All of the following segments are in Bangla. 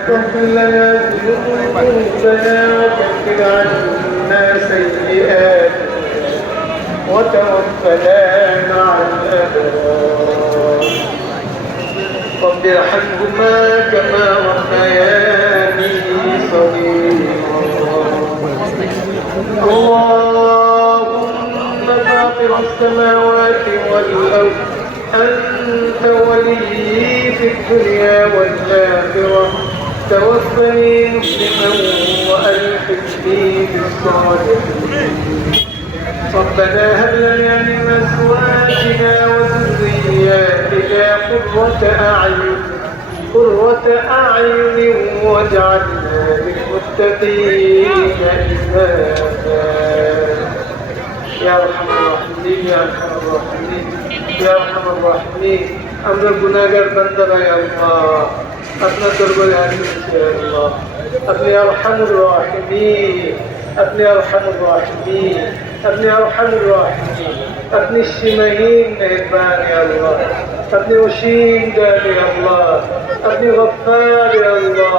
واغفر لنا ذنوبنا وكفر عنا سيئاتنا وتوفنا مع الأبرار رب ارحمهما كما ربياني صغيرا. اللهم فاطر السماوات والأرض أنت ولي في الدنيا والآخرة توفني مسلما وألحقني بالصالحين ربنا هب لنا من أزواجنا وذرياتنا قرة أعين قرة أعين واجعلنا للمتقين إماما. يا أرحم الراحمين يا أرحم الراحمين يا أرحم الراحمين. أمر گناہگار بندہ يا الله. আপনার দরবারে হাজির হচ্ছি ইয়া আল্লাহ আপনি আরহামুর রাহিমিন আপনি আরহামুর রাহিমিন আপনি আরহামুর রাহিমিন আপনি সীমাহীন মেহেরবান ইয়া আল্লাহ আপনি অসীম দয়ালু ইয়া আল্লাহ আপনি গফফার ইয়া আল্লাহ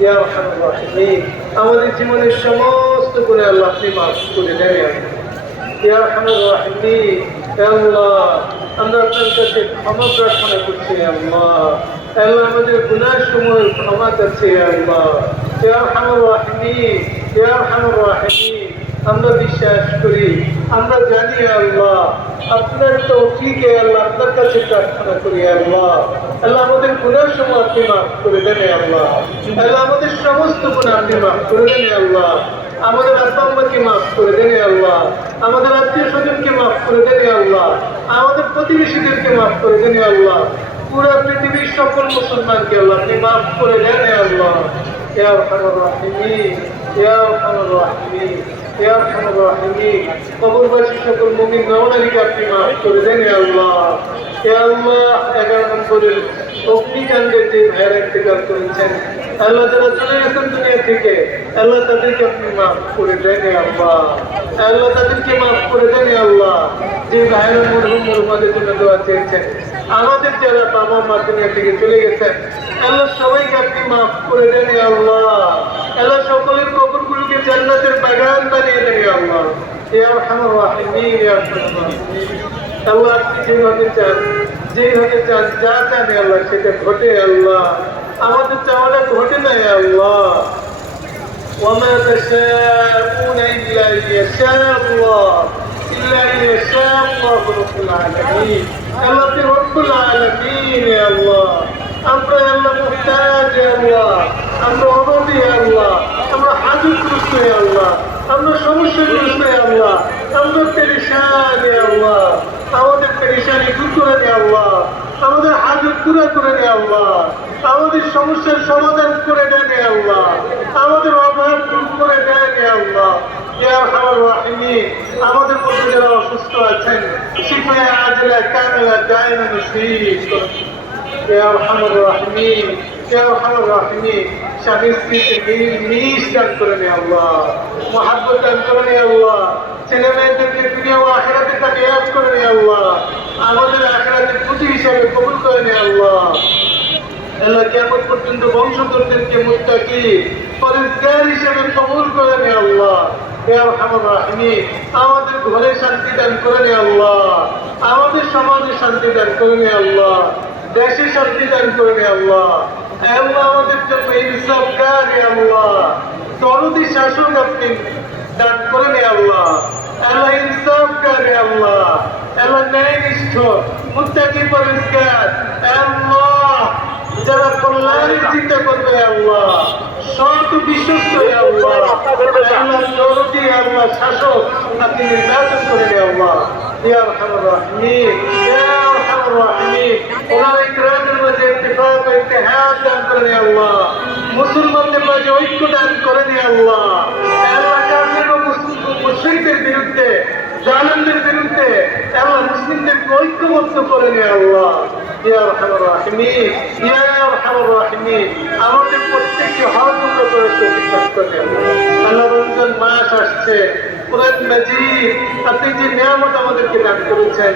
ইয়া আরহামুর রাহিমিন আমাদের জীবনের সমস্ত গুনাহ আল্লাহ আপনি মাফ করে দেন ইয়া আল্লাহ ইয়া আরহামুর রাহিমিন ইয়া আল্লাহ আমরা আপনার কাছে ক্ষমা প্রার্থনা করছি আল্লাহ আল্লাহ আমাদের গুনাহ সমূহ ক্ষমা করছি আল্লাহ। আমরা বিশ্বাস করি, আমরা জানি আল্লাহ। আপনার তৌফিকে আল্লাহ আপনার কাছে প্রার্থনা করি আল্লাহ। আল্লাহ আমাদের গুনাহ সমূহ আপনি মাফ করে দেন আল্লাহ। আল্লাহ আমাদের সমস্ত গুনাহ আপনি মাফ করে দেন আল্লাহ। আমাদের আত্মাকে মাফ করে দেন আল্লাহ। আমাদের আত্মীয় স্বজনকে মাফ করে দেন আল্লাহ। আমাদের প্রতিবেশীদেরকে মাফ করে দেন আল্লাহ। পুরো পৃথিবীর সকল মুসলমানকে আল্লাহ আপনি মাফ করে দেন আল্লাহ। ইয়া আরহামার রাহিমিন ইয়া আরহামার রাহিমিন ইয়া আরহামার রাহিমিন। কবরবাসী সকল মুমিন নওনারীকে আপনি মাফ করে দেন আল্লাহ। ইয়া আল্লাহ, এগারো নম্বরের অগ্নিকাণ্ডের যে ভাইয়ের ইন্তেকাল করেছেন, আল্লাহ যারা চলে গেছেন দুনিয়া থেকে। আল্লাহ তাদেরকে আপনি মাফ করে দেন আল্লাহ। আল্লাহ তাদেরকে মাফ করে দেন আল্লাহ। যে ভাইয়েরা মরহুম, মরহুমাদের জন্য দোয়া চেয়েছেন আমাদের যারা বাবা মা দুনিয়া থেকে চলে গেছেন আল্লাহ সবাইকে আপনি মাফ করে দেন আল্লাহ আল্লাহ সকলের কবরগুলোকে জান্নাতের বাগান বানিয়ে দেন আল্লাহ ইয়া আরহামার রাহিমিন ইয়া আরহামার রাহিমিন আল্লাহ আপনি যেভাবে চান যেভাবে চান যা চান আল্লাহ সেটা ঘটে আল্লাহ আমাদের চাওয়াটা ঘটে নাই আল্লাহ وما تشاءون إلا أن يشاء الله إلا أن يشاء الله رب العالمين আল্লাহ আপনি রব্বুল আলামিন আল্লাহ, আমরা আল্লাহ মুহতাজ আমরা অভাবী আল্লাহ, আমরা হাজতগ্রস্ত ইয়া আল্লাহ, আমরা সমস্যাগ্রস্ত আল্লাহ, আমরা পেরেশান আল্লাহ, আমাদের পেরেশানি দূর করে আল্লাহ। আমাদের হাজত পুরা করে দে আল্লাহ। আমাদের সমস্যার সমাধান করে দেন আল্লাহ। আমাদের অভাব দূর করে দেন আল্লাহ। আমাদের মধ্যে যারা অসুস্থ আছেন, শিফায়ে, আজলা, কামিলা, দায়না রাহিমিন স্বামী করে নে নে আল্লাহ। ছেলে মেয়েদেরকে দুনিয়া আখেরাতে ইয়াদ করে নে আল্লাহ। আমাদের আখেরাতের পুঁজি হিসাবে কবুল করে নে আল্লাহ। আল্লাহ কেমন পর্যন্ত বংশধরদেরকে মুত্তাকি, পরিষ্কার হিসেবে কবুল করে নে আল্লাহ। আমাদের ঘরে শান্তি দান করে নে আল্লাহ। আমাদের সমাজে শান্তি দান করে নে আল্লাহ। দেশে শান্তি দান করে নে আল্লাহ। আমাদের জন্য ইনসাফকার হে আল্লাহ? দরদি শাসক আপনি দান করে নে আল্লাহ। আল্লাহ ইনসাফকার হে আল্লাহ। আল্লাহ ন্যায়নিষ্ঠ, মুত্তাকি পরিষ্কার। আল্লাহ, যারা কল্যাণের চিন্তা করবে আল্লাহ, সৎ বিশ্বস্ত আল্লাহ আল্লাহ শাসক আপনি নির্বাচন করে দে আল্লাহ। ইয়া আরহামার রাহিমিন, ইয়া আরহামার রাহিমিন। ওলামা ইকরামের মাঝে ইত্তেফাক ইত্তেহাদ দান করে আল্লাহ। মুসলমানদের মাঝে ঐক্য দান করে দে আল্লাহ আল্লাহ কাফির ও মুশরিকদের বিরুদ্ধে জালেমদের বিরুদ্ধে এবং মুসলিমদেরকে ঐক্যবদ্ধ করে নে আল্লাহ। আমাদের প্রত্যেককে হক মুক্ত করে দান করে আল্লাহ। রমজান মাস আসছে আপনি যে নিয়ামত আমাদেরকে দান করেছেন,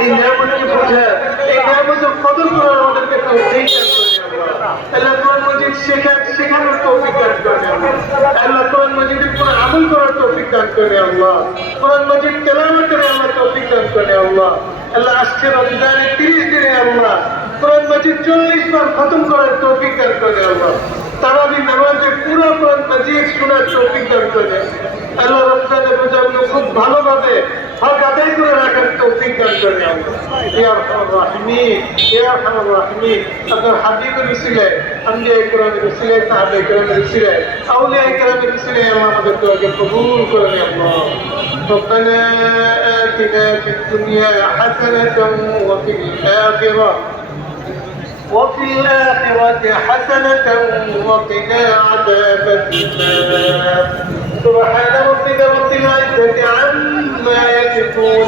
এই নিয়ামতকে বোঝা, এই নিয়ামতের কদর করার আমাদেরকে করে আল্লাহ কোরআন মজিদ শেখা শেখানোর তৌফিক দান করেন, আল্লাহ। কোরআন মজিদের উপর আমল করার তৌফিক দান করেন, আল্লাহ। কোরআন মজিদ তেলাওয়াতের আল্লাহ তৌফিক দান করেন, আল্লাহ। আল্লাহ খুব ভালোভাবে হক আদায় করে রাখার তৌফিক দান করেন আল্লাহ ইয়া আরহামার রাহিমিন ইয়া আরহামার রাহিমিন আপনার হাবিবের উসিলে আম্বিয়া ইকরামের উসিলে সাহাবা ইকরামের উসিলে আউলিয়া ইকরামের উসিলে আল্লাহ আমাদের দোয়াকে কবুল করে নিন আল্লাহ ربنا آتنا في الدنيا حسنة وفي الآخرة وفي الآخرة حسنة وقنا عذاب النار سبحان ربك رب العزة عما يصفون